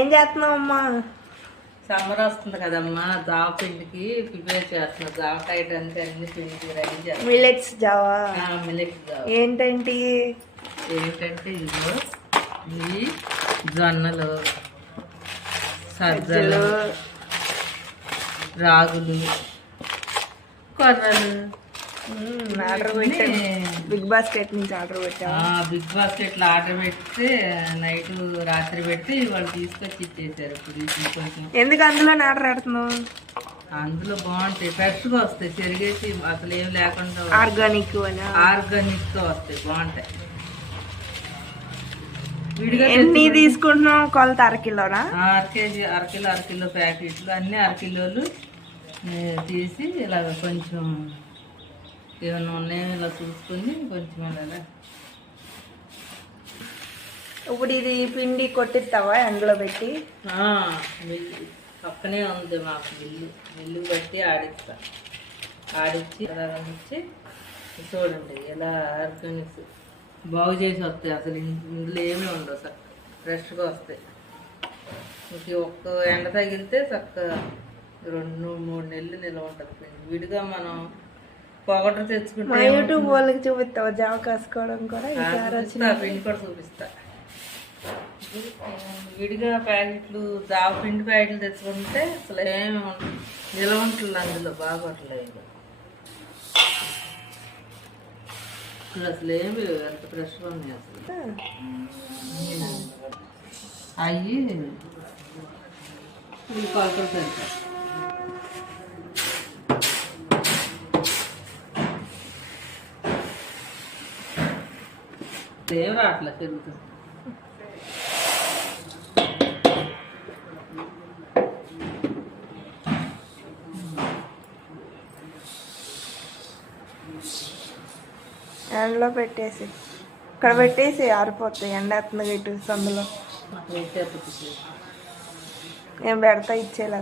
ఏం చేస్తున్నావు అమ్మా? సమ్మర్ వస్తుంది కదమ్మా, జావ పిండికి ప్రిపేర్ చేస్తున్నా. జావ కాయడానికి అన్ని పిండి రెడీ చేస్తాను. Millets Java? మిల్లెట్స్ జావ. ఏంటంటే ఇదిగో ఇవి జొన్నలు, సజ్జలు, రాగులు, కొర్రలు. ఆర్డర్ పెట్టాను, బిగ్ బాస్కెట్ నుంచి ఆర్డర్ పెట్టాను. బిగ్ బాస్కెట్లో ఆర్డర్ పెడితే నైట్ రాత్రి పెట్టి వాళ్ళు తీసుకొచ్చి ఇచ్చేసారు. ఇప్పుడు కొంచెం ఎందుకు అందులో ఆర్డర్ పెడుతున్నావు? అందులో బాగుంటాయి, ఫ్రెష్గా వస్తాయి, చెరిగేసి అసలు ఏం లేకుండా ఆర్గానిక్ గా వస్తాయి, బాగుంటాయి. ఎన్ని తీసుకుంటున్నావు? కొలత అరకిలోనా? అరకిలో ప్యాకెట్లు అన్ని అరకిలోలు తీసి ఇలాగ కొంచెం ఏమైనా ఉన్నాయో ఇలా చూసుకొని కొంచెం ఇలాగా. ఇప్పుడు ఇది పిండి కొట్టిస్తావా అందులో పెట్టి? పక్కనే ఉంది మాకు మిల్లు బట్టి ఆడించి ఇచ్చి చూడండి ఇలా ఆర్గానిక్స్ బాగు చేసి వస్తాయి. అసలు ఇందులో ఏమీ ఉండవు, సార్ ఫ్రెష్గా వస్తాయి. మీకు ఒక్క ఎండ తగిలితే చక్కగా 2-3 నెలలు నిల్వ ఉంటుంది పిండి. విడిగా మనం పొగట తెచ్చుకుంటే యూట్యూబ్ వాళ్ళకి చూపిస్తావా జావ కాసుకోవడం కూడా? పిండి కూడా చూపిస్తా. విడిగా ప్యాకెట్లు జావ పిండి ప్యాకెట్లు తెచ్చుకుంటే అసలు ఏమి నిల్వ ఉంటుంది అందులో, బాగోట్లేదు. ఇప్పుడు అసలు ఏమి ఎంత ఫ్రెష్గా ఉన్నాయి అసలు. అవి కొలతలు సరిపోయి ఏం రావట్లేదు, తిరుగుతుంది. ఎండలో పెట్టేసి ఇక్కడ పెట్టేసి ఆరిపోతాయి. ఎండ ఎత్తుంది ఇటు సందులో. నేను పెడతా ఇచ్చేలా.